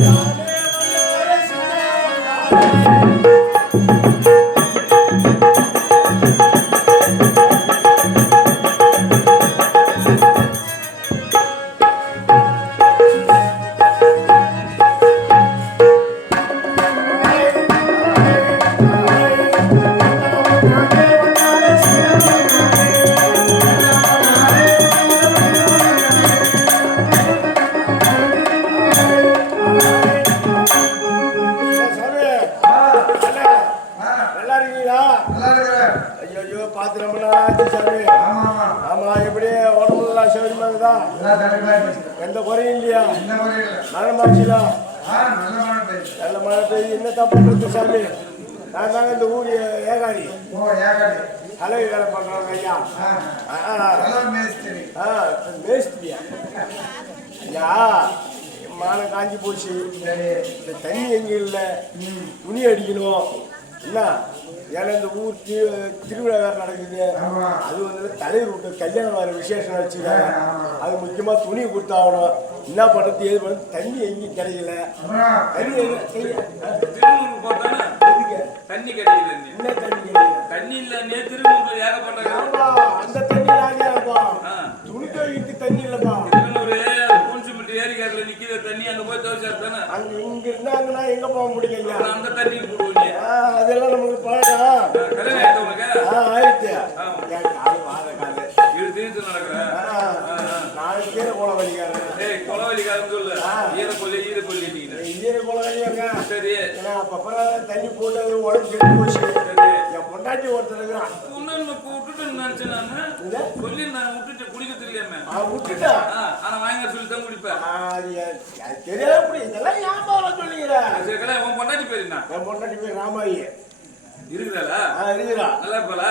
சாமி, ஆமா உடம்புலாம் சௌரியமா இருக்குதா எந்த குறையும் இல்லையா? மழை ஆ, நல்ல மழை நல்ல மழை பெய்யுது என்ன பண்றது சாமி? நான் தாங்க இந்த ஊர் ஏ- ஓ, அழகு வேலை பண்றாங்க ஐயா. ஆ, ஆ, ஆ, மேஸ்திரி. மேஸ்திரியா? ஐயா மானம் காஞ்சி போச்சு. இந்த தண்ணி எங்க இல்லை? துணி அடிக்கணும். என்ன? ஏன்னா இந்த ஊர் திருவிழா வேற நடக்குது. அது வந்து தலைவர் விட்டு கல்யாணம் வர விசேஷம் வச்சுருக்காங்க. அது முக்கியமா துணி கொடுத்தாகணும். என்ன பண்றது? ஏது பண்ணுறது தண்ணி எங்கேயும் கிடைக்கல. தண்ணி? தண்ணி கிடைக்கல. என்ன தண்ணி கிடைக்கல? தண்ணி இல்ல நீ திருநூறு ஏகப்பட்ட அந்த தண்ணி ராஜாப்பா ஆ. துணி கழுவிட்டு தண்ணி இல்லப்பா. ஏரிக்காட்டுல நிக்கிற தண்ணி அங்க போய் துவைச்சா தானே அங்க இங்க இருந்தாங்கன்னா எங்க போக அப்புறம் அந்த தண்ணி அதெல்லாம் நமக்கு பழக்கம் ஆயிடுச்சு. நாலு பேர் ஏய் கொலவலிக்காரன் சொல்லு. ஈர கொல்லி ஈர கொல்லி ஈர வலியாங்க சரி. ஏன்னா அப்பப்பறம் தண்ணி போட்டு உடம்பு போச்சு. பொண்டாட்டி ஒருத்தர் இருக்கிறான் விட்டுட்டு நினைச்சேன் நானு? சொல்லி நான் விட்டுட்டு குடிக்க அவன் விட்டுட்டா? ஆனா வாங்க சொல்லி தான் குடிப்பேன். தெரியாது அப்படி இதெல்லாம் ஞாபகம் சொல்லிக்கிறேன் சரி உன் பொண்டாட்டி பேர் என்ன? என் பொண்டாட்டி பேர் ராமாயி. இருக்குதாளா? ஆ இருக்கிறா நல்லா இருப்பாளா?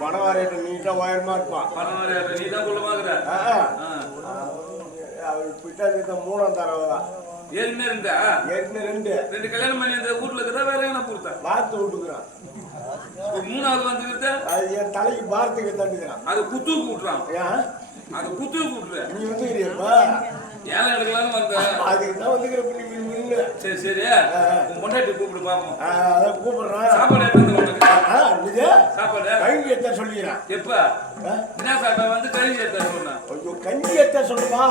வடவாரேட்ட நீட்டா உயரமா இருப்பான் பணம் வரையாத நீ தான் குள்ளமாக்குற. அவள் பிட்டாதி மூணாம் தரவை தான். ஏற்கனவே இருந்தா ஏற்கனவே ரெண்டு ரெண்டு கல்யாணம் பண்ணி இந்த ஊர்ல இருக்கிறதா வேற எங்க பொறுத்தா பார்த்து விட்டுக்கிறான் மூணாவது வந்துருத்த அது என் தலைக்கு பாரத்துக்கு தண்டுக்கிறான் அது குத்துவுக்கு விட்டுறான் ஏன் அது குத்துவுக்கு விட்டுற நீ வந்துக்கிறியப்பா ஏழை எடுக்கலாம்னு வந்த. அதுக்கு தான் வந்துக்கிற சரி சரி. உன் பொண்டாட்டி கூப்பிடு பாப்போம். அதான் கூப்பிடுறான். சாப்பாடு எடுத்து உனக்கு. சாப்பாடு? கஞ்சி எத்த சொல்லிக்கிறான். எப்ப? என்ன சாப்பிட்டா வந்து கறி எடுத்து சொன்னேன். ஐயோ கஞ்சி எத்த சொல்லுமா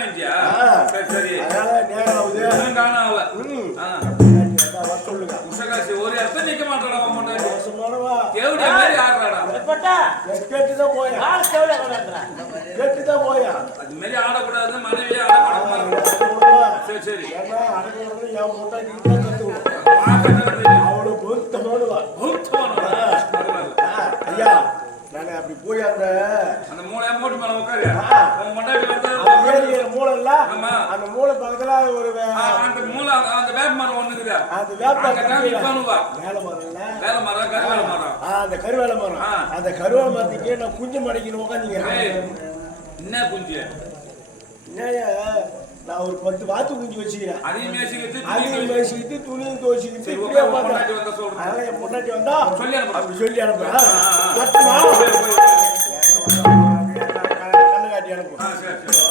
நெஞ்சியா? ஆ. சரி சரி. அதனால நேரம் ஆகுது. காணோம் சொல்லுங்க. முசகாசி ஒரு இடத்த நிக்க மாட்டாடா பொண்டாட்டி. மோசமானவா தேவடிய மாதிரி ஆடுறாடா. கேட்டுதான் போயா. கேட்டுதான் போயா. அது மாதிரி ஆடக்கூடாது மனைவியே ஆடக்கூடாது சரி சரி. ஏன்னா அடங்குறது என் பொண்டாட்டி தான் கத்துக்கணும். அவளை பொருத்தமானவா? பரவாயில்ல. ஐயா நான் அப்படி போய் அந்த மூட்டு மேல உட்காரு. பொண்டாட்டி வந்து மூளை இல்ல. அந்த மூளை பக்கத்துல ஒரு அந்த மூளை அந்த வேப்ப மரம் ஒண்ணு இருக்குதா. அந்த வேப்ப. வேலை மரம் இல்ல வேலை மரம் கருவேல மரம். அந்த கருவேல மரம். அந்த கருவேல மரத்துக்கு நான் குஞ்சு மடக்கின்னு உட்காந்துக்கிறேன் என்ன குஞ்சு? என்னய்யா, நான் ஒரு பத்து வாத்து குஞ்சு வச்சுக்கிறேன். அதையும் பேசிக்கிட்டு துணியும் துவச்சிக்கிட்டு பொண்டாட்டி வந்தா சொல்லி அனுப்பு. சொல்லி அனுப்பு ஆ, சரி, சரி.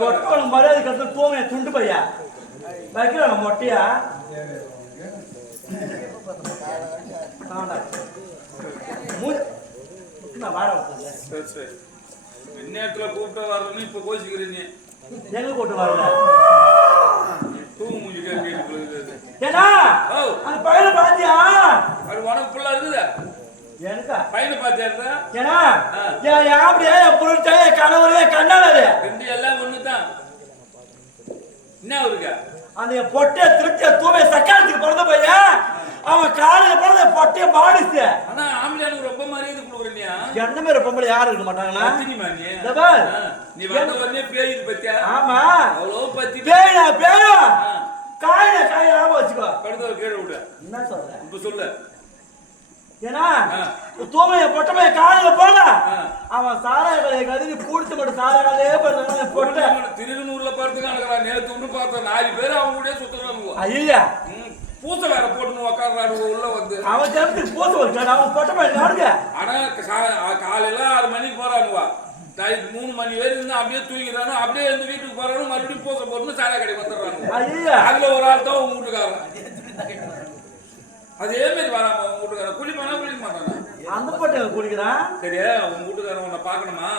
பொட்டவனுக்கு மரியாதை கத்து தூமைய துண்டு பையா வைக்கிறாங்க மொட்டையா? ஆமாடா. மூ- நான் வாட விட்டேன். சரி சரி. இந்நேரத்துல கூப்பிட்டு வரணும்னு இப்ப கோச்சிக்கிறீங்க எங்க கூட்டு வரல? தூங்கு மூஞ்சி கேட்டு பையனை பாத்தியா? அது உனக்கு புள்ள இருக்குதா? எனக்கா? பையனை பார்த்தியா ஏடா ஏன் ஏன் அப்படியே என் பொருட்டே கணவரே கண்ணாலே ரெண்டு எல்லாம் ஒண்ணுதான். என்ன இருக்கா அந்த என் பொட்டைய திருட்டிய தூவை சக்காலத்துக்கு பிறந்த பையன். அவன் காலையில பிறந்த பொட்டைய பாடிச்சு ஆனா ஆம்பளையானுக்கு ரொம்ப மரியாதை கொடுக்குறீங்க என்ன மாதிரி பொம்பளை யாரும் இருக்க மாட்டாங்களா? நீ? வந்த உடனே பேயுது பத்தியா? ஆமா. அவ்வளோ பத்தி பேயா பேயா காயில காயில ஞாபகம் வச்சுக்கோ. படுத்த கீழே விடு. என்ன சொல்ற? இப்ப சொல்லு. ஏன்னா. தூமைய பொட்ட பையன் காலையில ஆ. அவன் சாராய கதையை கதைக்கு பூடிச்சு மட்டும் சாராய கதையே பண்ண பொட்ட திருநூறுல படுத்துக்கான இருக்கிறான் நேத்து ஒன்று பார்த்தேன் நாலு பேர் அவங்க கூட சுத்துறாங்க ஐயா பூசை வேற போட்டுன்னு உக்காடுறாரு உள்ள வந்து. அவன் ஜனத்துக்கு போத்து வச்சான் அவன் பொட்ட பையன் நாடுங்க. ஆனா காலையில ஆறு மணிக்கு போறானுவா. நைட் மூணு மணி வரைக்கும் இருந்து அப்படியே தூங்கிறானு அப்படியே இந்த வீட்டுக்கு போறானு மறுபடியும் பூசை போட்டு சாரா கடைக்கு வந்துடுறானு ஐயா அதுல ஒரு ஆள் தான் உங்க வீட்டுக்காரன். அதே மாதிரி வராம வீட்டுக்காரன் குளிப்பானா குளிக்க மாட்டானா அந்த பொட்டை குடிக்கிறான் சரியா உங்க வீட்டுக்காரன் உன்னை பார்க்கணுமா?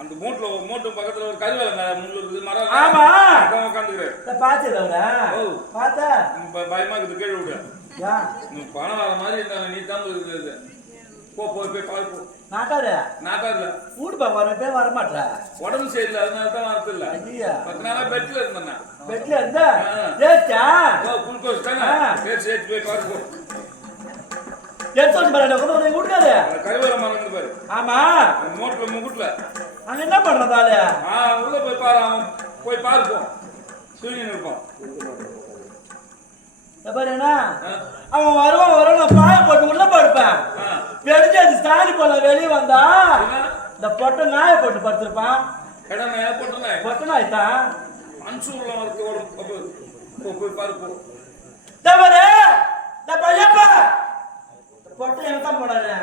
அந்த மூட்டுல மூட்டு பக்கத்துல ஒரு கருவேல முள்ளு இருக்குது மரம் ஆமா. உட்காந்துக்கிறேன் அவன ஓ. பார்த்த? பயமா இருக்குது கீழே விடு. பணம் வர மாதிரி இருந்தாங்க நீ தான் இருக்குது போ போய் போய் பாரு போ. நாட்டாரு? வீடு பார்க்க வர பேர் வர மாட்டா உடம்பு சரியில்லை அதனால தான் வரது இல்ல ஐயா பத்து நாளா பெட்ல இருந்தேன் பெட்ல இருந்த. ஏச்சா குளுக்கோஸ் தானே. பேர் சேர்த்து போய் பாரு போ. எடுத்து பாரு கொண்டு வந்து அந்த கருவேல மரம் இருக்குது பாரு. ஆமா. முகுட்ல அங்க என்ன பண்றதால ஆ உள்ள போய் பாரு அவன் போய் பாரு போ. தூங்கி இருப்பான். பாரு என்ன? ஆ. அவன் வருவான் வருவான் பாய போட்டு உள்ள படுப்பேன். வெடிச்சு அது ஸ்டாலி போல வெளியே வந்தா? இந்த பொட்டை நாயை போட்டு படுத்திருப்பான். பொட்டை நாய் தான். அப்போ போ போய் பாரு போ. தவறு இந்த பையப்பா பொட்டை எனக்கு தான் போடாது?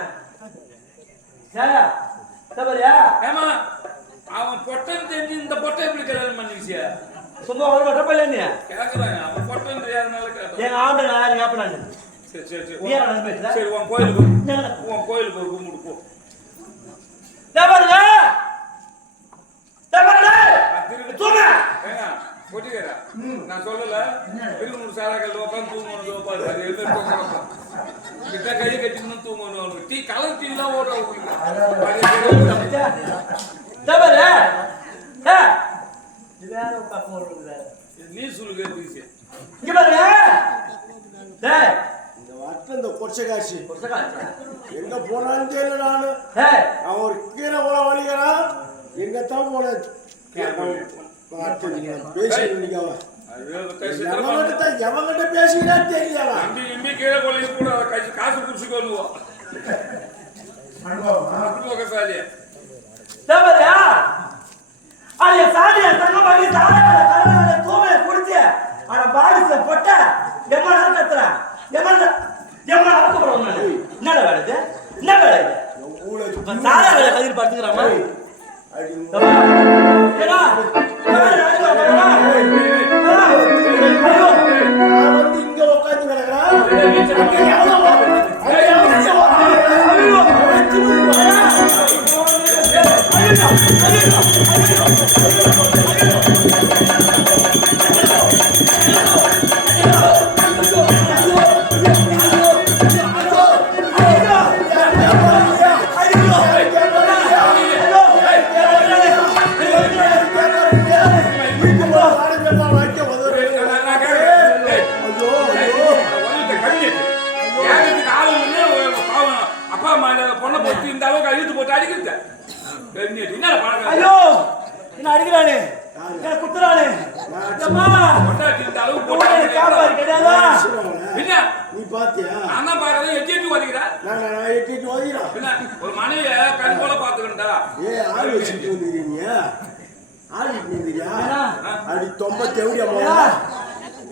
தவறியா ஏமா அவன் பொட்டன் தெரிஞ்சு இந்த பொட்டை எப்படி கல்யாணம் பண்ணிக்கிச்சியா சும்மா ஒரு பொட்டை நீ. கேக்குறாங்க அவன் பொட்டன் தெரியாதனால கேட்டான் எங்க ஆம்பளை நான் யாரும் கேப்ப சரி சரி சரி. சரி உன் கோயிலுக்கு உன் கோயிலுக்கு ஒரு கும்பிடு போ. தவறு திருப்பி தூங்க. ஏங்க கொட்டிக்கிறா நான் சொல்லல திருநூறு சாராக்கள் உட்காந்து தூங்கணும் அது தூங்கணும் கிட்ட கை கட்டிக்கணும் தூங்கணும் டீ கலர் டீ எல்லாம் ஓட தவறு? ஏ, இது வேற ஒரு பக்கம் வருது. நீ சொல்லு. கேட்டுச்சு இங்க பாருங்க. இந்த வட்டம் இந்த புருஷகாச்சா. எங்க போனாலும் தெரியல நானு. அவன் ஒரு கீரை போல வலிக்கிறான். எங்க தான் போன பேசி அவன் எவங்கிட்ட எவங்கிட்ட பேசினா தெரியல தம்பி இம்பி கீழே கொள்ளைக்கு கூட காசு காசு குடிச்சுக்கொள்ளுவோம் தவறியா அடைய சாதிய தங்க பண்ணி சாதிய கலவர தூமைய குடிச்சு அட பாடிச பொட்ட எம்ம நேரம் கத்துற எம்ம எம்ம நடக்க போறோம் என்னடா வேலை என்ன வேலை சாரா வேலை கதிர் படுத்துக்கிறாமா ஏடா ஐயோ என்ன அடிக்கிறானே? குத்துறானே? நீ பாத்தியா? தான் பார்க்கறேன் எட்டி எட்டி உதைக்கிறேன் நான் என்ன ஒரு மனைவிய கண் போல பாத்துக்கண்டா ஏ ஆள் வச்சுட்டு வந்துக்கிறீங்க ஆள் வந்துக்கிறியா? அடி தொம்ப அம்மா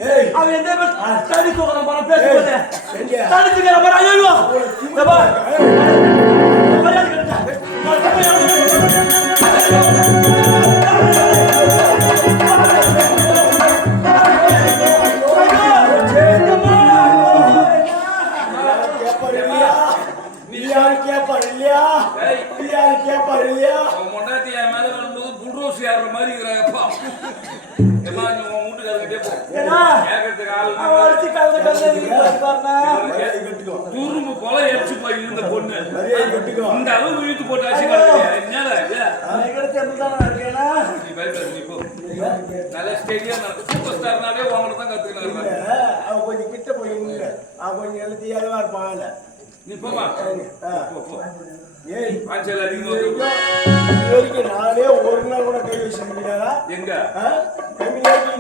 ஏய். அவன் எந்த தடி போற எங்க? தடி தூக்கிற போற ஐயோ மாதிரி இருக்கிறப்பா எல்லாம் உங்க வீட்டுக்காரர்கிட்டே போ. ஏன்னா அடிச்சு கலந்து துரும்பு போல இருந்த பொண்ணு. இந்த அளவு இழுத்து போட்டு அடிச்சு கிடக்குறியா? என்னடா இது? எங்கிட்ட எப்படிதான் இருக்கேனா நீ பயப்படாத, நீ போ. நல்ல ஸ்டேடியா சூப்பர் ஸ்டார்னாலே உங்கள்ட்ட தான் அவன் கொஞ்சம் கிட்ட போய். அவன் கொஞ்சம் எழுத்தியாதவா இருப்பான். நீ போமா ஏய். பாஞ்சல் இது அதிகமா வரைக்கும் வந்து- இது வரைக்கும் நானே ஒரு நாள் கூட கை வச்சிருக்கீங்களா எங்க? கம்மியாக்கி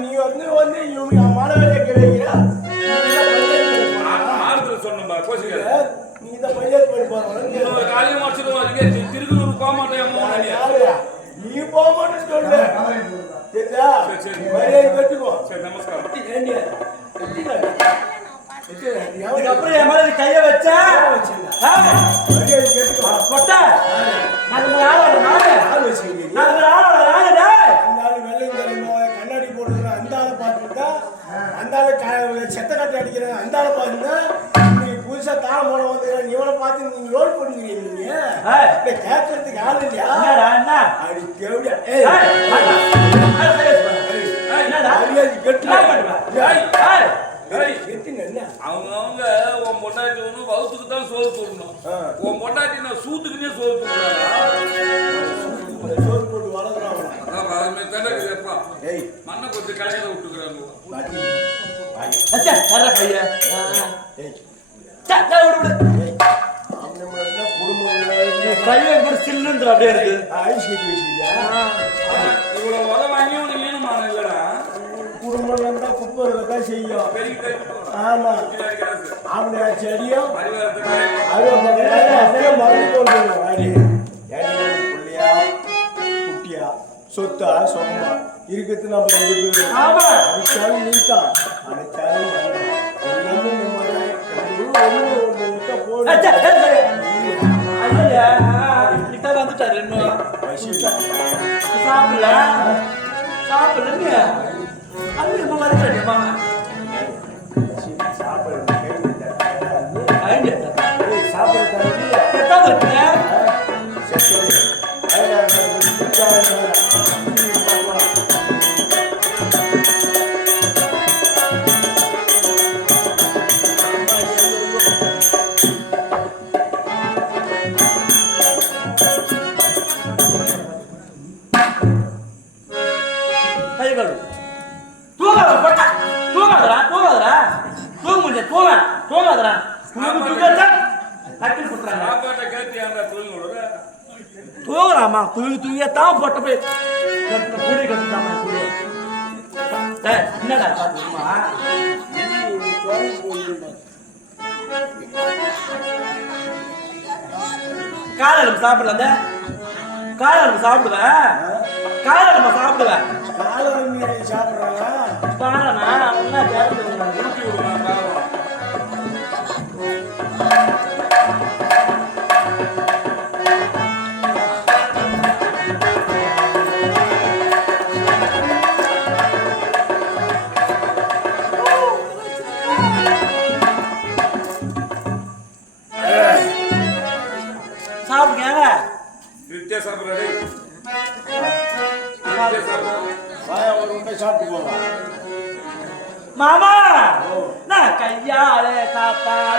என்னடா? ஏய், கட்டு? ஏய், ஏய், அவங்க உன் பொண்டாட்டி ஒண்ணு வகுத்துக்கு தான் சோறு. உன் பொண்டாட்டி நான் சூத்துக்குனே சோறு சோறு போட்டு வளர்க்குறாங்க அதான் அதுமே தானே ஏய். மண்ணை கொஞ்சம் கலையில விட்டுக்கிறாங்க. ஏய். விடு, விடு. ஏய் அவன் நம்ம என்ன குடும்பம் கையை இப்படி சில்லுன்ற அப்படியே இருக்கு ஐஸ் கட்டி வச்சிருக்கியா இவ்வளவு உத வாங்கி உனக்கு ஈனமான இல்லடா குடும்பம் இருந்தா குப்பை இருக்கதான் செய்யும் ஆமா அவனுடைய செடியும் கொண்டு வாடி பிள்ளையா குட்டியா சொத்தா சொம்மா இருக்கிறது நம்ம ரெண்டு பேரும். அடிச்சாலும் நீட்டான் அடிச்சாலும் ஒண்ணு விட்டா போடு. சாப்பிடல? சாப்பிடலன்னு அது இப்ப வருகிறாரு மாமா சாப்பிடல அந்த காலையில சாப்பிடுவேன் காலையில சாப்பிடுவேன் காலை மீறி சாப்பிட்றாங்க பாருண்ணா ஒன்னா தேர்ந்து ஊட்டி விடுமா? சாப்பிட்டு போவான் மாமா நான் கையால சாப்பாடு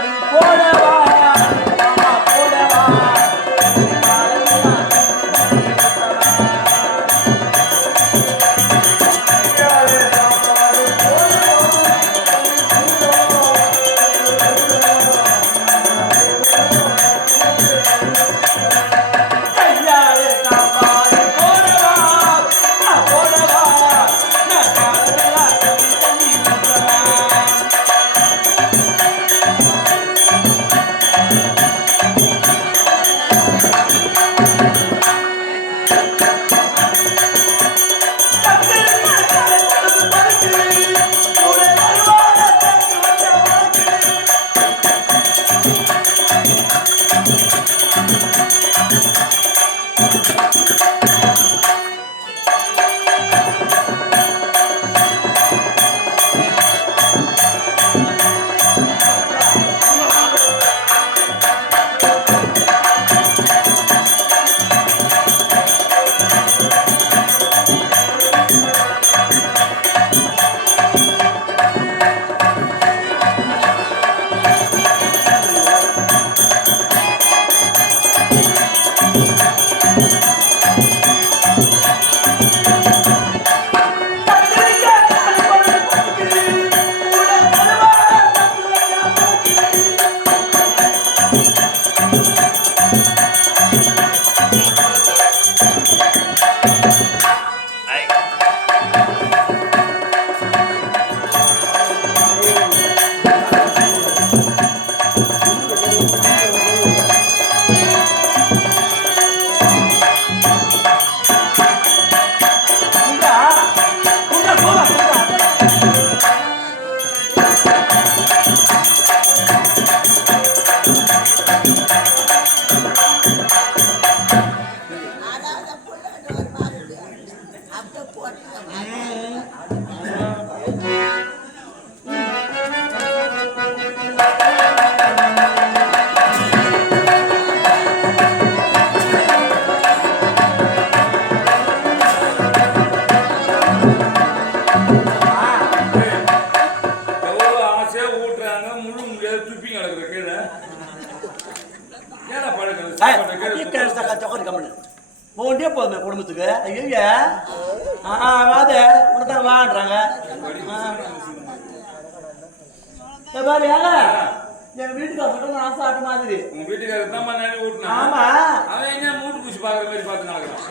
என் வீட்டுக்கு சொல்லிட்டு ஆசை ஆட்டு மாதிரி உங்க வீட்டுக்காரர் தான் நானே ஊட்டினா? ஆமா. அவன் என்ன மூட்டு பூச்சி பாக்குற மாதிரி பார்த்து நடக்கிறான்?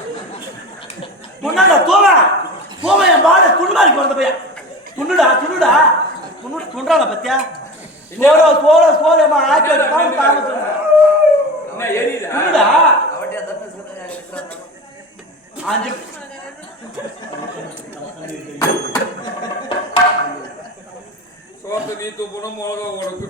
துண்ணாடா தூவா தூவா என் பாடு. துண்டு மாதிரி பிறந்த பையன். துண்டுடா துண்டுடா. துண்டு துண்டாடா பத்தியா? சோறு சோறு அம்மா ஆக்கி வச்சுட்டான் தாம என்ன? எரியுதா? துண்டுடா. அஞ்சு சோத்தை நீ துப்பணும் மோகம் உனக்கு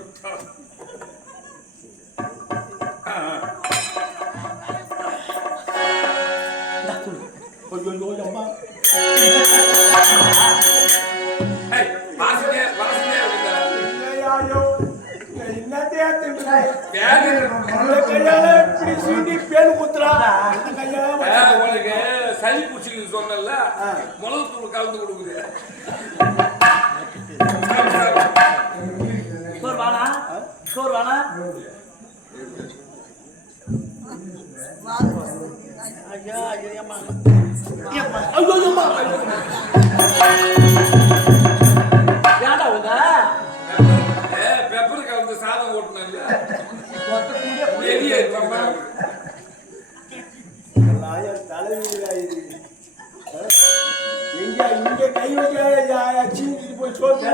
நாயர் தலைவியில இது எங்க இங்க கை வைக்க சீண்டிட்டு போய் சோத்து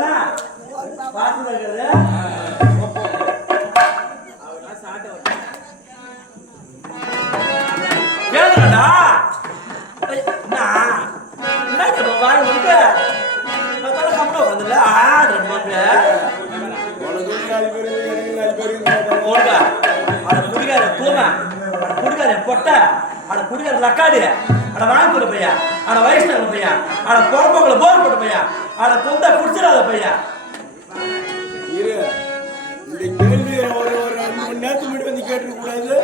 பாத்து இருக்கிறது கேளுடா என்ன பேரு ஓடுங்க அட குடிகார தூமா அட குடிகார பொட்ட. அட குடிகார லக்காடி. அட வாங்கிட்டு பையா. அட வயசுல பையா. அட குழம்புகளை போர் போட்ட பையா. அட பொந்த குடிச்சிடாத பையா. இரு. இந்த கேள்வி ஒரு ஒரு ரெண்டு மணி நேரத்துக்கு முன்னாடி வந்து கேட்டுக்க கூடாது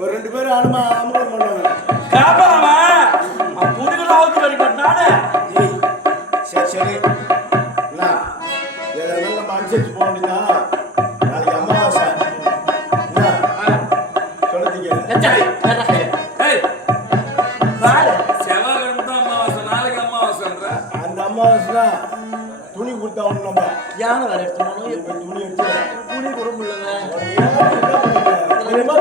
ஒரு ரெண்டு பேரும் அனுமா அமலம் பண்ணுவாங்க. காப்பாமா. குடிகள் அவுத்து வரைக்கும் நானே. சரி சரி. எதாவது நம்ம அனுசரிச்சு போக வேண்டியதா நம்ம யானை வேற எடுத்துக்கணும் இப்ப துணி எடுத்து துணி கூட முடியலங்க கொஞ்சமா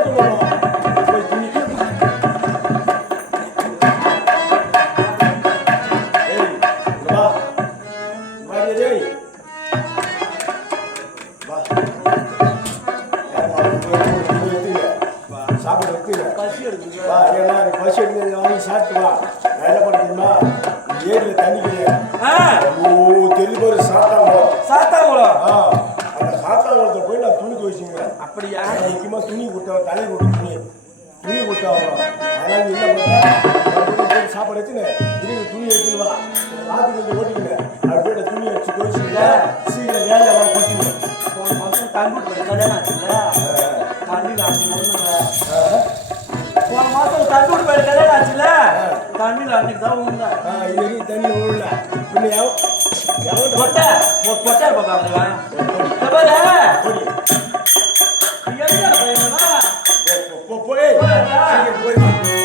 கல்யாணம் ஆச்சுல்ல தண்ணி போன மாசம் தங்கூர் படி கல்யாணம் ஆச்சுல்ல தண்ணி நாட்டி தான் ஆ இது தண்ணி விடல பின்ன எவன் எவன் கொட்டை ஒரு கொட்டை இருப்பாங்க பாரு. ஓடி எங்க பையனா போ, போ, போய் போய்